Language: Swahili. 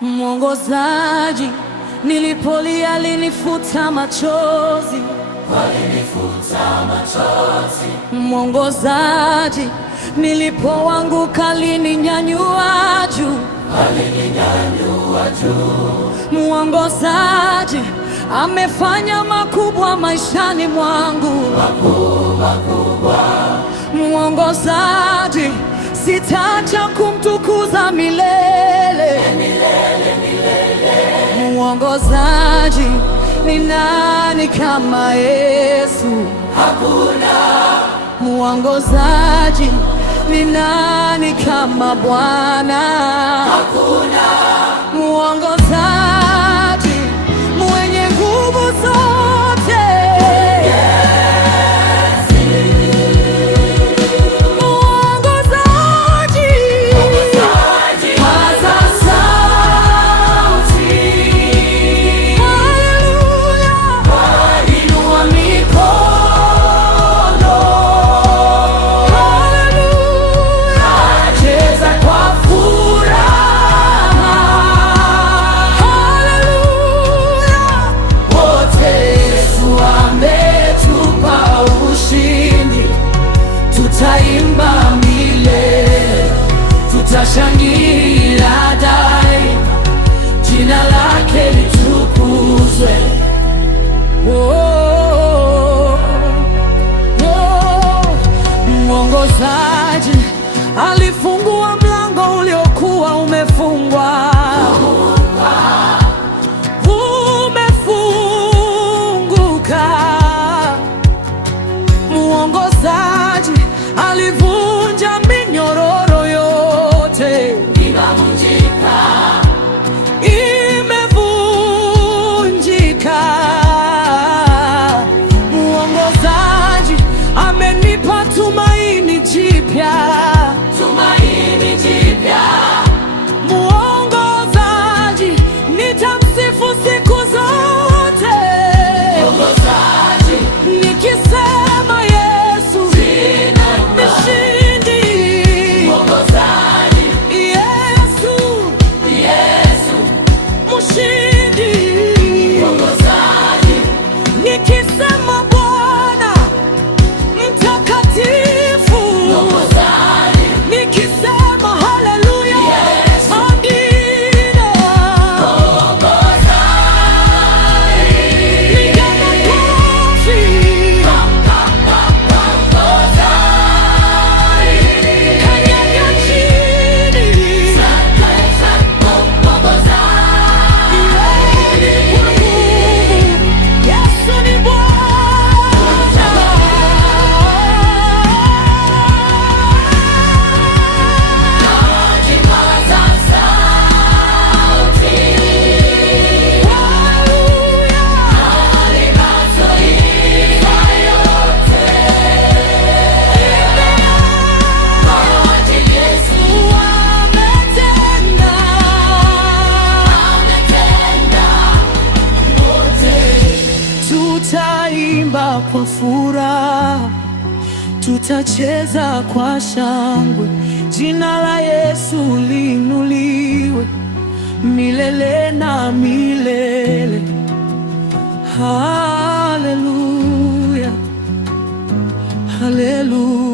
Mwongozaji, nilipolia alinifuta machozi. Mwongozaji, nilipoanguka alininyanyua juu. Mwongozaji, amefanya makubwa maishani mwangu. Mwongozaji, sitaacha kumtukuza milele. Mwongozaji, ni nani kama Yesu? Hakuna. Mwongozaji, ni nani kama Bwana? Hakuna. Mwongozaji, mwenye nguvu zote. Mwongozaji, paza sauti. Haleluya. Inua mikono. Haleluya. Cheza kwa furaha. Haleluya. Wote Yesu ametupa ushindi. Tutaimba milele, tutashangilia daima, jina lake litukuzwe. Mwongozaji alifungua mlango uliokuwa umefungwa. Umefunguka. Mwongozaji alivunja minyororo yote. Imevunjika. Mwongozaji amenipa tumaini jipya. Mwongozaji, nitamsifu siku zote. Nikisema Yesu mshindi. Yesu mshindi. Nikisema Bwana mtakatifu. Nikisema haleluya. Amina. Nigana kofi. Kanyaga chini. Yesu ni Bwana. Tutaimba kwa furaha, tutacheza kwa shangwe, jina la Yesu liinuliwe milele na milele. Haleluya, haleluya.